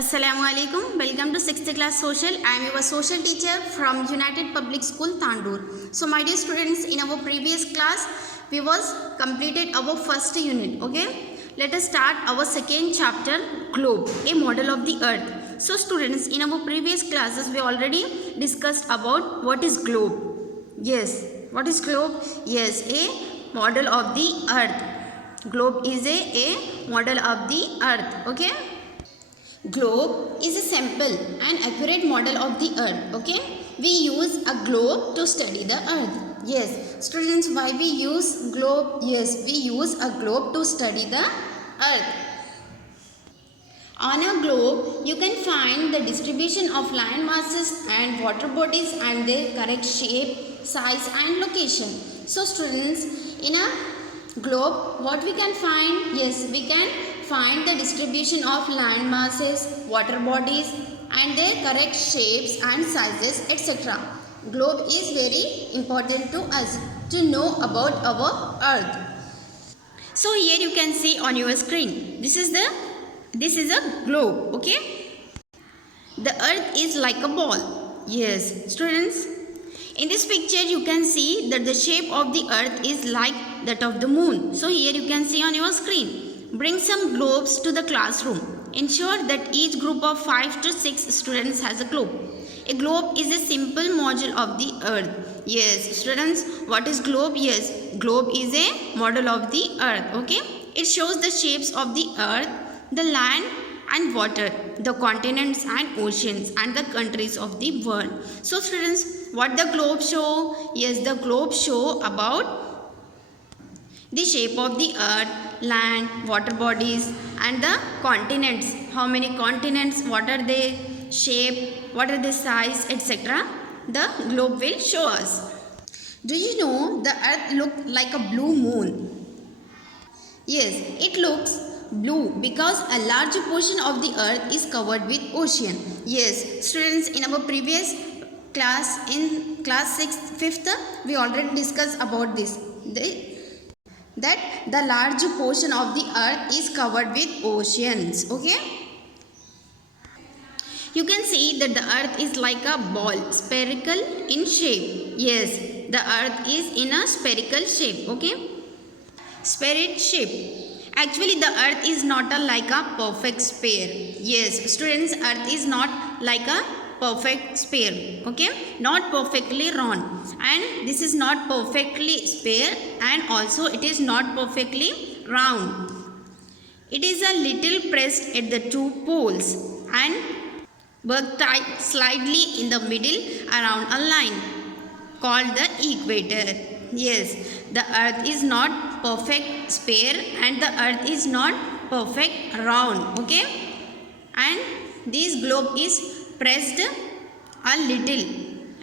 Assalamu alaikum. Welcome to 6th class social. I am your social teacher from United Public School Tandur. So my dear students, in our previous class we was completed our first unit. Okay, let us start our second chapter, globe, a model of the earth. So students, in our previous classes we already discussed about what is globe. Yes, what is globe? Yes, a model of the earth. Globe is a model of the earth. Okay, globe is a simple and accurate model of the earth. Okay, we use a globe to study the earth. Yes, students, why we use globe? Yes, we use a globe to study the earth. On a globe, you can find the distribution of land masses and water bodies and their correct shape, size and location. So students, in a globe, what we can find? Yes, we can find the distribution of land masses, water bodies and their correct shapes and sizes, etc. Globe is very important to us to know about our earth. So here you can see on your screen, this is a globe. Okay, the earth is like a ball. Yes, students, in this picture you can see that the shape of the earth is like that of the moon. So here you can see on your screen. Bring some globes to the classroom. Ensure that each group of 5 to 6 students has a globe. A globe is a simple model of the earth. Yes, students, what is globe? Yes, globe is a model of the earth. Okay, it shows the shapes of the earth, the land and water, the continents and oceans and the countries of the world. So students, what the globe show? Yes, the globe show about the shape of the earth, land, water bodies and the continents. How many continents, what are their shape, what are the size, etc. The globe will show us. Do you know the earth looks like a blue moon? Yes, it looks blue because a large portion of the earth is covered with ocean. Yes, students, in our previous class, in class 6th, 5th, we already discussed about this. That the large portion of the earth is covered with oceans. Okay, you can see that the earth is like a ball, spherical in shape. Yes, the earth is in a spherical shape. Okay, spheroid shape. Actually the earth is not like a perfect sphere. Yes, students, earth is not like a perfect sphere. Okay, not perfectly round, and this is not perfectly sphere, and also it is not perfectly round. It is a little pressed at the two poles and work tight slightly in the middle around a line called the equator. Yes, the earth is not perfect sphere and the earth is not perfect round. Okay, and this globe is pressed a little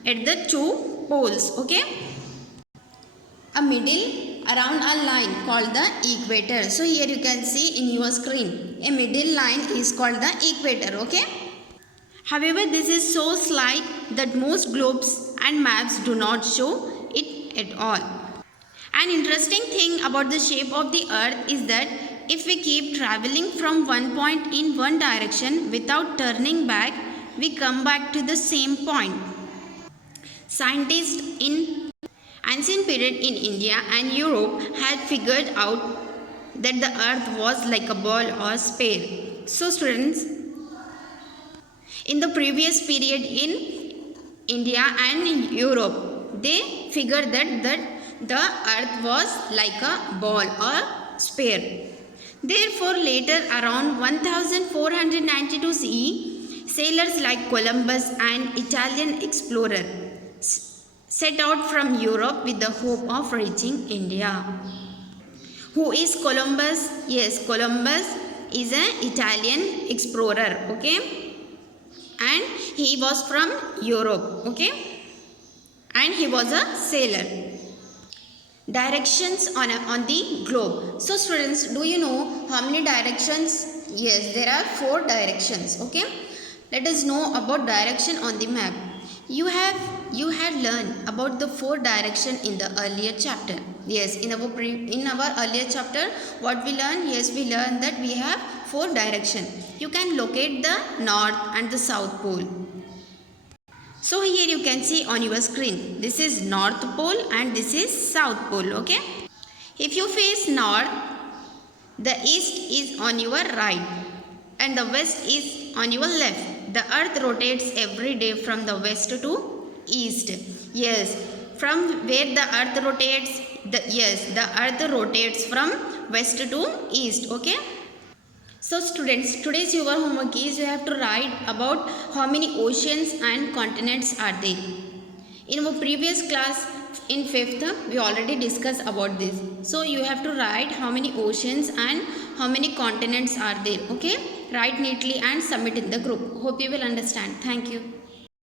at the two poles. Okay, a middle around a line called the equator. So here you can see in your screen, a middle line is called the equator. Okay, however, this is so slight that most globes and maps do not show it at all. An interesting thing about the shape of the earth is that if we keep traveling from one point in one direction without turning back, we come back to the same point. Scientists in ancient period in India and Europe had figured out that the earth was like a ball or sphere. So students, in the previous period in India and in Europe, they figured that the earth was like a ball or sphere. Therefore, later around 1492 CE, sailors like Columbus and Italian explorer set out from Europe with the hope of reaching India. Who is Columbus? Yes, Columbus is an Italian explorer. Okay, and he was from Europe. Okay, and he was a sailor. Directions on the globe. So students, do you know how many directions? Yes, there are 4 directions. Okay, let us know about direction on the map. You had learned about the 4 direction in the earlier chapter. Yes, in our earlier chapter, what we learned? Yes, we learned that we have four direction. You can locate the north and the south pole. So here you can see on your screen, this is north pole and this is south pole. Okay, if you face north, the east is on your right and the west is on your left. The earth rotates every day from the west to east. Yes, from where the earth rotates, the earth rotates from west to east. Okay, so students, today's your homework is you have to write about how many oceans and continents are there. In our previous class in 5th, we already discussed about this. So you have to write how many oceans and how many continents are there. Okay, write neatly and submit in the group. Hope you will understand. Thank you.